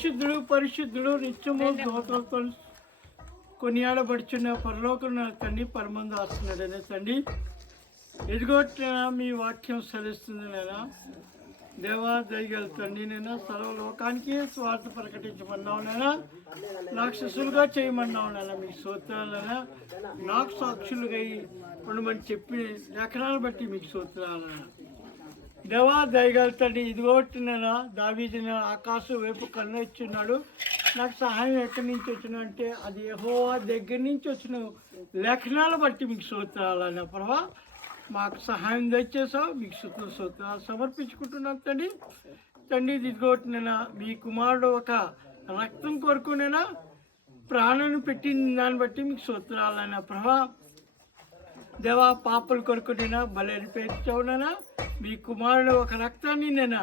పరిశుద్ధుడు పరిశుద్ధుడు నిత్యము దోతలతో కొనియాడబడుచున్న పరలోకం తండ్రి పరమంద ఆస్తున్నాడనే తండ్రి. ఎదుగొట్టిన మీ వాక్యం సరిస్తుంది నేనా దేవా దయగల తండ్రి నేను సర్వలోకానికి స్వార్థ ప్రకటించమన్నావు నేనా రాక్షసులుగా చేయమన్నావు నేనా మీ సూత్రాలనా నాకు సాక్షులుగా ఉండమని చెప్పి లేఖనాలు బట్టి మీకు సూత్రాలైనా దేవా దయగలుగుతాడు ఇదిగోటిన దావీదిన ఆకాశం వైపు కన్ను ఇచ్చున్నాడు నాకు సహాయం ఎక్కడి నుంచి వచ్చిన అంటే అది యెహోవా దగ్గర నుంచి వచ్చిన లేఖనాలు బట్టి మీకు సూత్రాలన్న ప్రభా మాకు సహాయం తెచ్చేసావు మీకు సూత్ర సూత్రాలు సమర్పించుకుంటున్నాను తండ్రి. తండ్రి నేను మీ కుమారుడు ఒక రక్తం కొరకునేనా? ప్రాణాన్ని పెట్టిన దాన్ని బట్టి మీకు సూత్రాలన్న ప్రభా దేవా పాపల కొరకు నేను బలని పేర్చవుననా మీ కుమారుడు ఒక రక్తాన్ని నేను?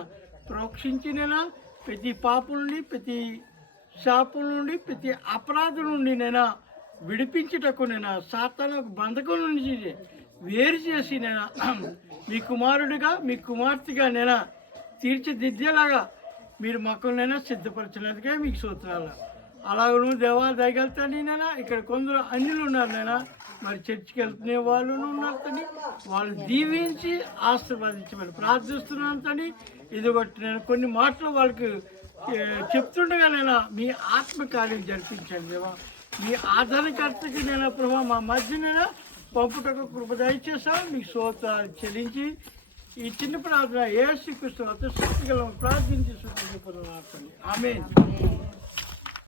ప్రోక్షించినైనా ప్రతి పాపం నుండి ప్రతి శాపం నుండి ప్రతి అపరాధం నుండి నేను? విడిపించుటకు నేను? సాతాను ఒక బంధకం నుంచి వేరు చేసి నేను? మీ కుమారుడిగా మీ కుమార్తెగా నేను? తీర్చిదిద్దేలాగా మీరు మక్కలనైనా సిద్ధపరచినందుకే మీకు సూత్రాలు? అలాగను దేవా వెళ్తాను నేనా ఇక్కడ కొందరు అన్యులు ఉన్నారు నేనా మరి చర్చికి వెళ్తున్న వాళ్ళు ఉన్నారు తని. వాళ్ళు దీవించి ఆశీర్వదించమని ప్రార్థిస్తున్నాను తని. ఇది ఒకటి నేను కొన్ని మాటలు వాళ్ళకి చెప్తుండగా నేను మీ ఆత్మకార్యం జరిపించండి దేవా. మీ ఆధారకర్తకి నేను ప్రభా మా మధ్య నేను పంపుటకు కృప దయచేసా మీకు సోతాలు చెల్లించి ఈ చిన్న ప్రార్థన ఏ శ్రీకృష్ణ శక్తి గల ప్రార్థించి ఆమె